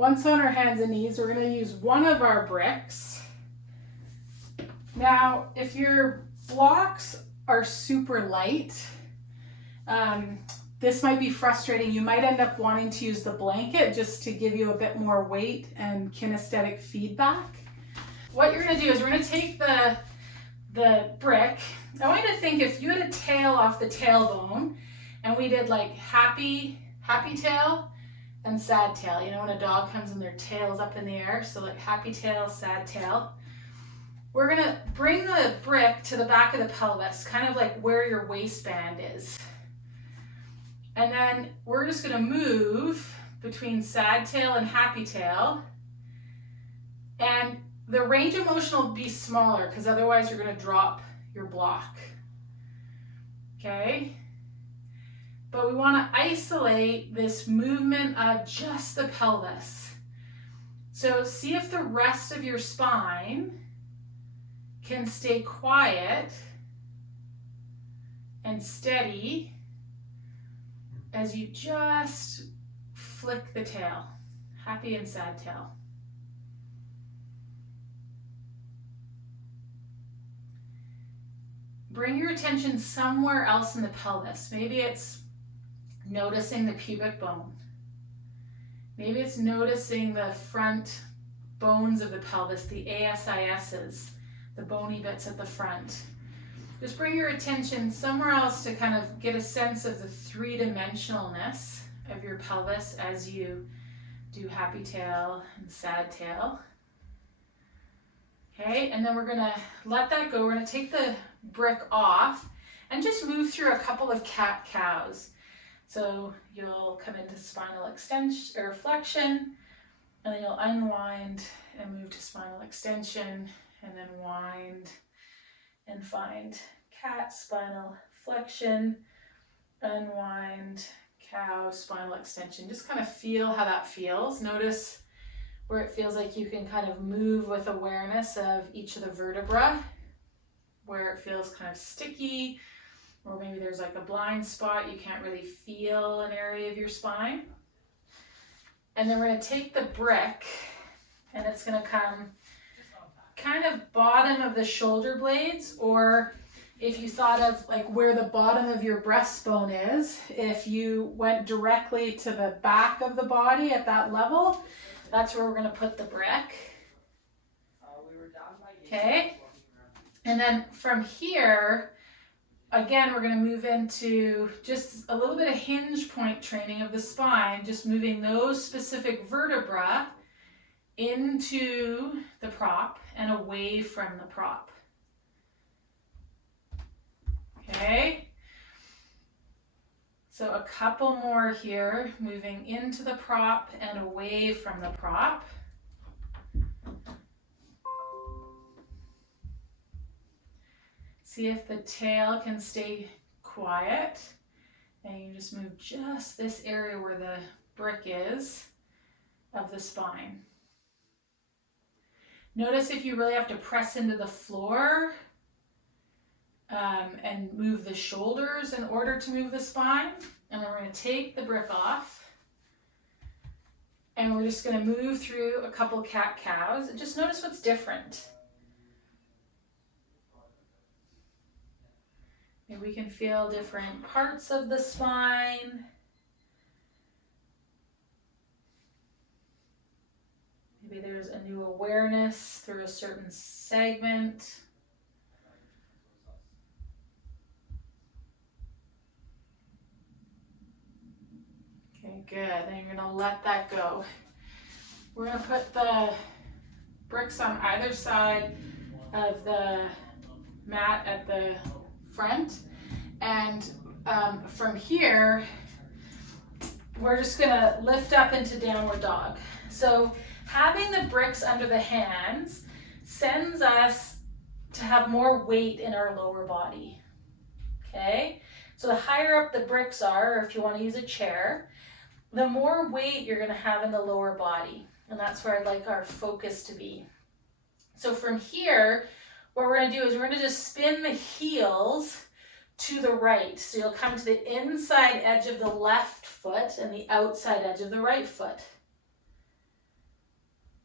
Once on our hands and knees, we're going to use one of our bricks. Now, if your blocks are super light, this might be frustrating. You might end up wanting to use the blanket just to give you a bit more weight and kinesthetic feedback. What you're going to do is we're going to take the brick. I want you to think if you had a tail off the tailbone and we did like happy tail and sad tail. You know, when a dog comes and their tail's up in the air, so like happy tail, sad tail. We're going to bring the brick to the back of the pelvis, kind of like where your waistband is. And then we're just going to move between sad tail and happy tail. And the range of motion will be smaller because otherwise you're going to drop your block. Okay? But we want to isolate this movement of just the pelvis. So see if the rest of your spine can stay quiet and steady as you just flick the tail, happy and sad tail. Bring your attention somewhere else in the pelvis. Maybe it's noticing the pubic bone. Maybe it's noticing the front bones of the pelvis, the ASISs, the bony bits at the front. Just bring your attention somewhere else to kind of get a sense of the three-dimensionalness of your pelvis as you do happy tail and sad tail. Okay, and then we're gonna let that go. We're gonna take the brick off and just move through a couple of cat-cows. So you'll come into spinal extension or flexion, and then you'll unwind and move to spinal extension, and then wind and find cat, spinal flexion, unwind, cow, spinal extension. Just kind of feel how that feels. Notice where it feels like you can kind of move with awareness of each of the vertebrae, where it feels kind of sticky, or maybe there's like a blind spot, you can't really feel an area of your spine. And then we're going to take the brick, and it's going to come kind of bottom of the shoulder blades, or if you thought of like where the bottom of your breastbone is, if you went directly to the back of the body at that level, that's where we're going to put the brick. Okay, and then from here, again, we're going to move into just a little bit of hinge point training of the spine, just moving those specific vertebrae into the prop and away from the prop. Okay, so a couple more here, moving into the prop and away from the prop. See if the tail can stay quiet, and you just move just this area where the brick is of the spine. Notice if you really have to press into the floor and move the shoulders in order to move the spine. And then we're going to take the brick off, and we're just going to move through a couple cat-cows and just notice what's different. Maybe we can feel different parts of the spine. Maybe there's a new awareness through a certain segment. Okay, good. Then you're going to let that go. We're going to put the bricks on either side of the mat at the front, and from here we're just going to lift up into downward dog. So having the bricks under the hands sends us to have more weight in our lower body. Okay, so the higher up the bricks are, or if you want to use a chair, the more weight you're going to have in the lower body, and that's where I'd like our focus to be. So from here, what we're going to do is we're going to just spin the heels to the right. So you'll come to the inside edge of the left foot and the outside edge of the right foot.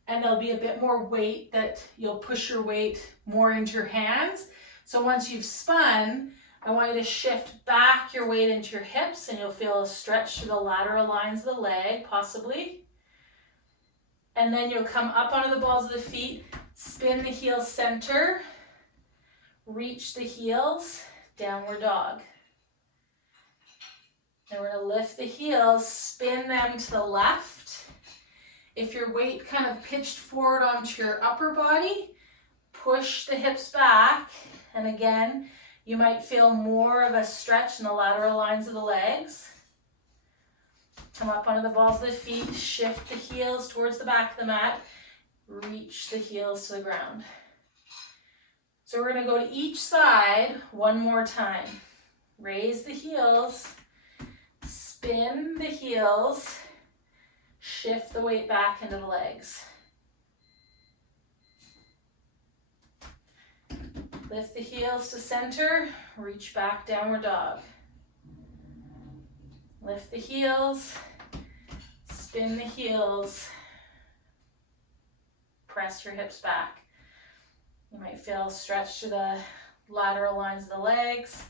and there'll be a bit more weight that you'll push your weight more into your hands. So once you've spun, I want you to shift back your weight into your hips, and you'll feel a stretch through the lateral lines of the leg, possibly. And then you'll come up onto the balls of the feet, spin the heels center, reach the heels, downward dog. And we're gonna lift the heels, spin them to the left. If your weight kind of pitched forward onto your upper body, push the hips back. And again, you might feel more of a stretch in the lateral lines of the legs. Come up onto the balls of the feet, shift the heels towards the back of the mat, reach the heels to the ground. So we're gonna go to each side one more time. Raise the heels, spin the heels, shift the weight back into the legs. Lift the heels to center, reach back, downward dog. Lift the heels, spin the heels, press your hips back. You might feel a stretch to the lateral lines of the legs.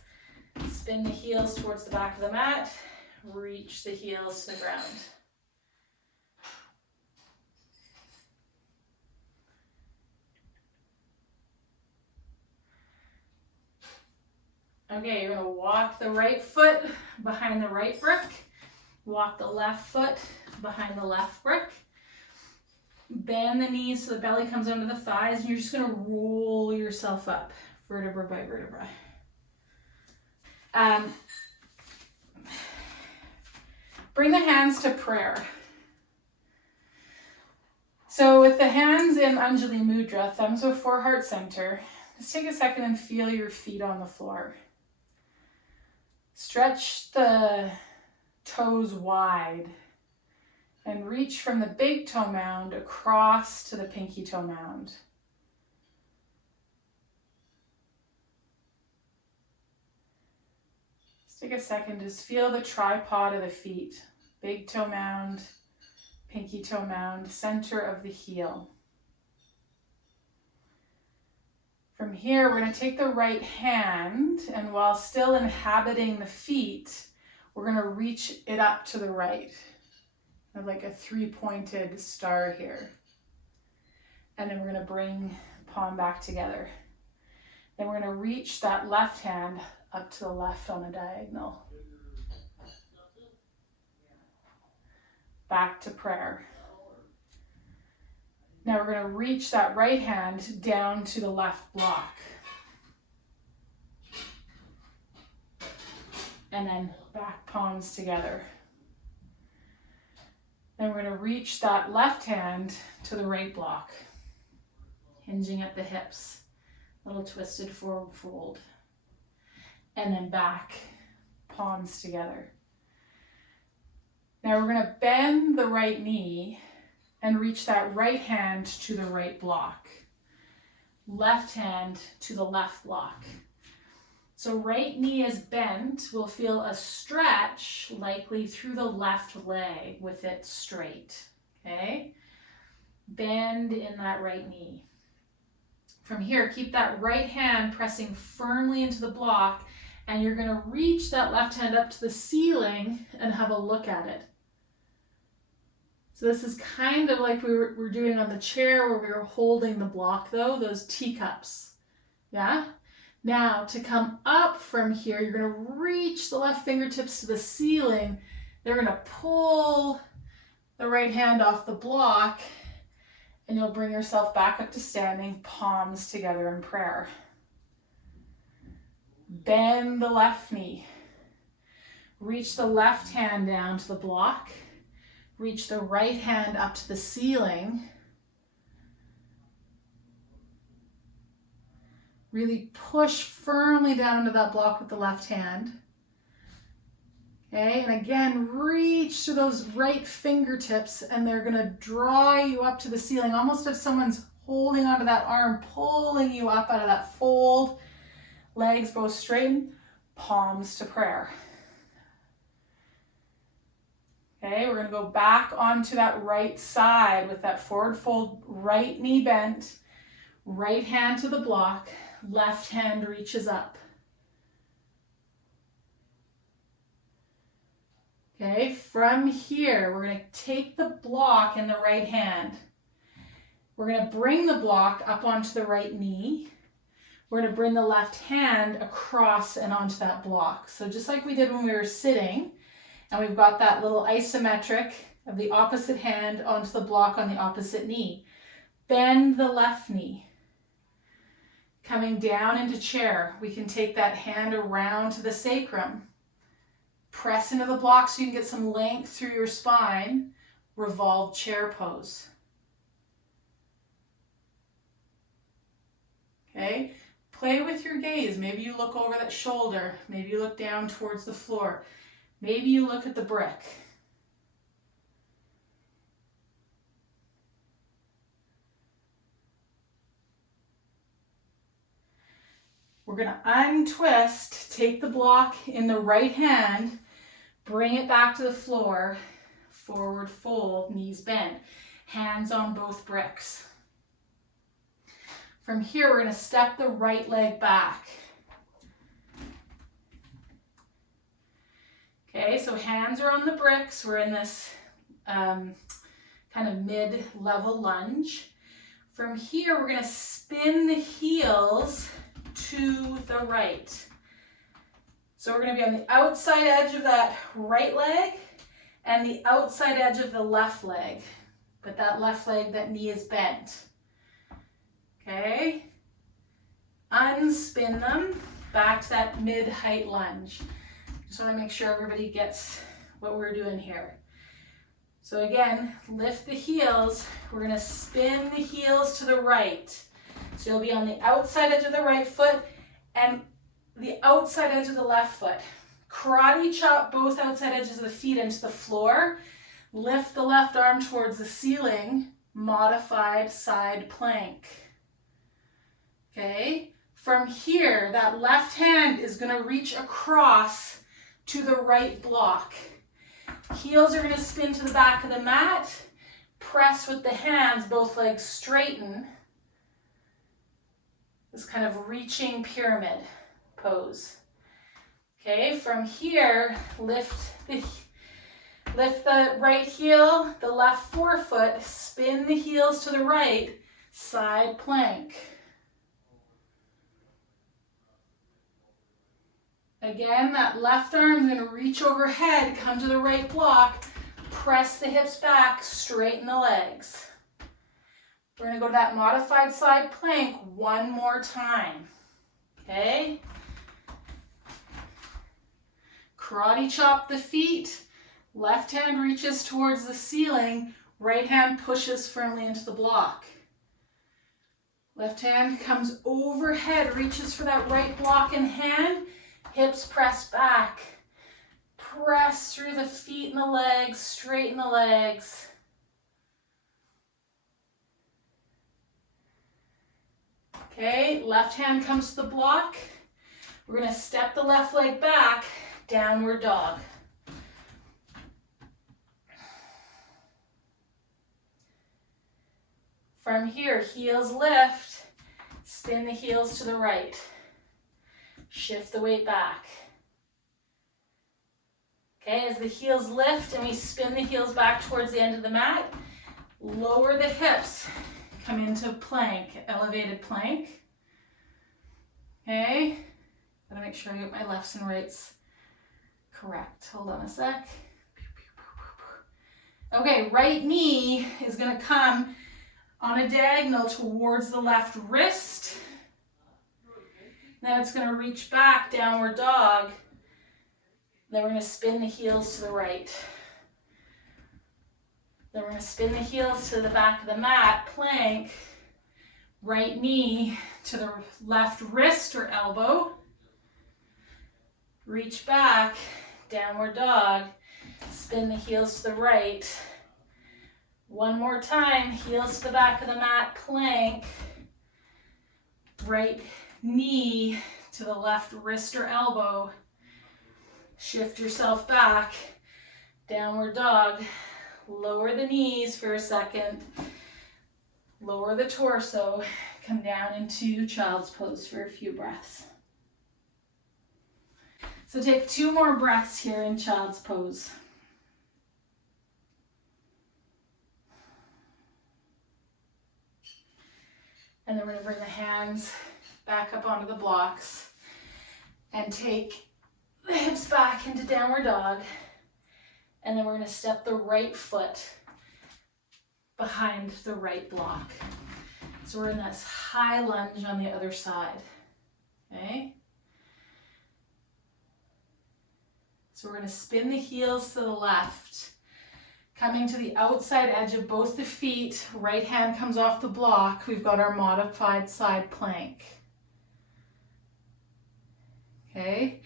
Spin the heels towards the back of the mat, reach the heels to the ground. Okay, you're gonna walk the right foot behind the right brick, walk the left foot behind the left brick, bend the knees so the belly comes under the thighs, and you're just gonna roll yourself up, vertebra by vertebra. Bring the hands to prayer. So with the hands in Anjali Mudra, thumbs before heart center, just take a second and feel your feet on the floor. Stretch the toes wide and reach from the big toe mound across to the pinky toe mound. Just take a second, just feel the tripod of the feet. Big toe mound, pinky toe mound, center of the heel. From here, we're going to take the right hand, and while still inhabiting the feet, we're going to reach it up to the right. Like a three-pointed star here. And then we're going to bring palm back together. Then we're going to reach that left hand up to the left on a diagonal. Back to prayer. Now we're going to reach that right hand down to the left block. And then back palms together. Then we're going to reach that left hand to the right block. Hinging at the hips. A little twisted forward fold. And then back, palms together. Now we're going to bend the right knee and reach that right hand to the right block. Left hand to the left block. So right knee is bent. We'll feel a stretch likely through the left leg with it straight. Okay? Bend in that right knee. From here, keep that right hand pressing firmly into the block, and you're going to reach that left hand up to the ceiling and have a look at it. So this is kind of like we were doing on the chair where we were holding the block though, those teacups. Yeah? Now to come up from here, you're going to reach the left fingertips to the ceiling. They're going to pull the right hand off the block, and you'll bring yourself back up to standing, palms together in prayer. Bend the left knee. Reach the left hand down to the block. Reach the right hand up to the ceiling. Really push firmly down into that block with the left hand. Okay, and again, reach to those right fingertips, and they're going to draw you up to the ceiling, almost as someone's holding onto that arm, pulling you up out of that fold. Legs both straighten, palms to prayer. Okay, we're gonna go back onto that right side with that forward fold, right knee bent, right hand to the block, left hand reaches up. Okay, from here, we're gonna take the block in the right hand. We're gonna bring the block up onto the right knee. We're gonna bring the left hand across and onto that block. So just like we did when we were sitting, and we've got that little isometric of the opposite hand onto the block on the opposite knee. Bend the left knee. Coming down into chair, we can take that hand around to the sacrum. Press into the block so you can get some length through your spine. Revolve chair pose. Okay, play with your gaze. Maybe you look over that shoulder. Maybe you look down towards the floor. Maybe you look at the brick. We're going to untwist, take the block in the right hand, bring it back to the floor, forward fold, knees bent, hands on both bricks. From here, we're going to step the right leg back. Okay, so hands are on the bricks. We're in this kind of mid-level lunge. From here, we're going to spin the heels to the right. So we're going to be on the outside edge of that right leg and the outside edge of the left leg. But that left leg, that knee is bent. Okay, unspin them back to that mid-height lunge. Just want to make sure everybody gets what we're doing here. So again, lift the heels. We're going to spin the heels to the right. So you'll be on the outside edge of the right foot and the outside edge of the left foot. Karate chop both outside edges of the feet into the floor. Lift the left arm towards the ceiling. Modified side plank. Okay, from here, that left hand is going to reach across to the right block. Heels are going to spin to the back of the mat. Press with the hands, both legs straighten. This kind of reaching pyramid pose. Okay, from here, lift the right heel, the left forefoot, spin the heels to the right, side plank. Again, that left arm is going to reach overhead, come to the right block, press the hips back, straighten the legs. We're going to go to that modified side plank one more time. Okay? Karate chop the feet. Left hand reaches towards the ceiling. Right hand pushes firmly into the block. Left hand comes overhead, reaches for that right block in hand. Hips press back. Press through the feet and the legs, straighten the legs. Okay, left hand comes to the block. We're going to step the left leg back, downward dog. From here, heels lift, spin the heels to the right. Shift the weight back. Okay, as the heels lift and we spin the heels back towards the end of the mat, lower the hips, come into plank, elevated plank. Okay, gotta make sure I get my lefts and rights correct. Hold on a sec. Okay, right knee is gonna come on a diagonal towards the left wrist. Then it's going to reach back, downward dog. Then we're going to spin the heels to the right. Then we're going to spin the heels to the back of the mat, plank. Right knee to the left wrist or elbow. Reach back, downward dog. Spin the heels to the right. One more time, heels to the back of the mat, plank. Right knee to the left wrist or elbow. Shift yourself back. Downward dog. Lower the knees for a second. Lower the torso. Come down into child's pose for a few breaths. So take 2 more breaths here in child's pose. And then we're going to bring the hands back up onto the blocks and take the hips back into downward dog. And then we're going to step the right foot behind the right block. So we're in this high lunge on the other side. Okay? So we're going to spin the heels to the left, coming to the outside edge of both the feet. Right hand comes off the block. We've got our modified side plank. Okay?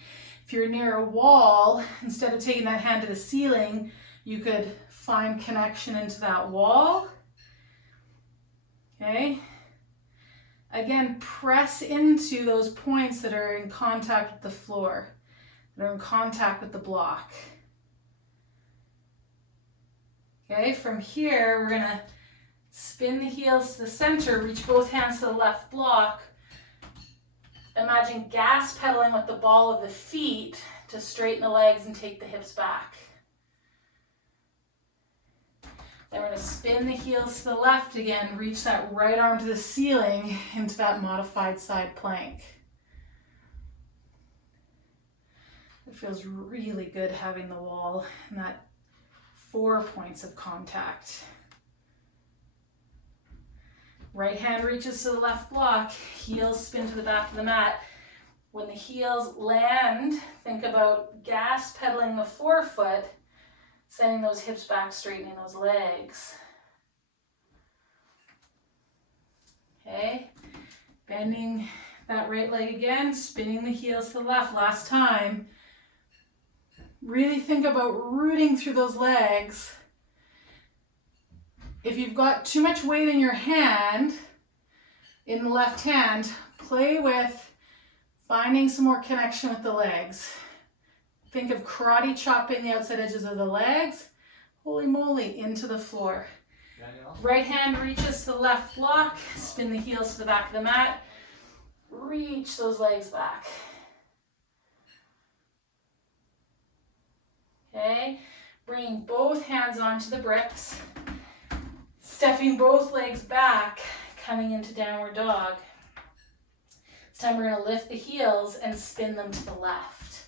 If you're near a wall, instead of taking that hand to the ceiling, you could find connection into that wall. Okay? Again, press into those points that are in contact with the floor, that are in contact with the block. Okay, from here, we're gonna spin the heels to the center, reach both hands to the left block. Imagine gas pedaling with the ball of the feet to straighten the legs and take the hips back. Then we're going to spin the heels to the left again, reach that right arm to the ceiling into that modified side plank. It feels really good having the wall and that 4 points of contact. Right hand reaches to the left block, heels spin to the back of the mat. When the heels land, think about gas pedaling the forefoot, sending those hips back, straightening those legs. Okay, bending that right leg again, spinning the heels to the left. Last time. Really think about rooting through those legs. If you've got too much weight in your hand, in the left hand, play with finding some more connection with the legs. Think of karate chopping the outside edges of the legs, holy moly, into the floor. Right hand reaches to the left block, spin the heels to the back of the mat, reach those legs back. Okay, bringing both hands onto the bricks, stepping both legs back, coming into downward dog. This time we're going to lift the heels and spin them to the left.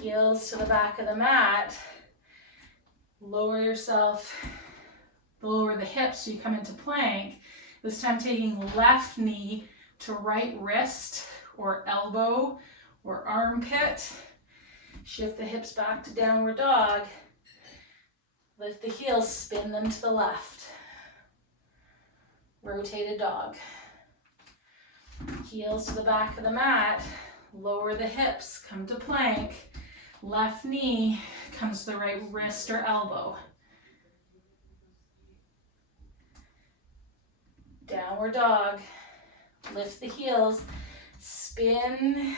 Heels to the back of the mat. Lower yourself, lower the hips so you come into plank. This time taking left knee to right wrist or elbow or armpit. Shift the hips back to downward dog. Lift the heels, spin them to the left. Rotated dog. Heels to the back of the mat. Lower the hips, come to plank. Left knee comes to the right wrist or elbow. Downward dog. Lift the heels, spin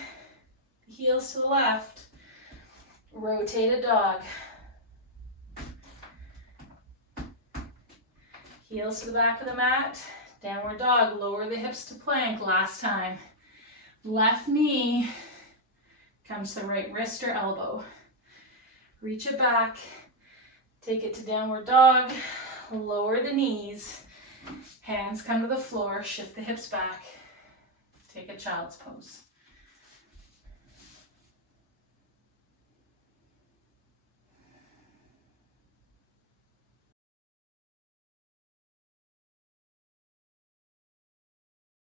the heels to the left. Rotated dog. Heels to the back of the mat. Downward dog. Lower the hips to plank. Last time. Left knee comes to the right wrist or elbow. Reach it back. Take it to downward dog. Lower the knees. Hands come to the floor. Shift the hips back. Take a child's pose.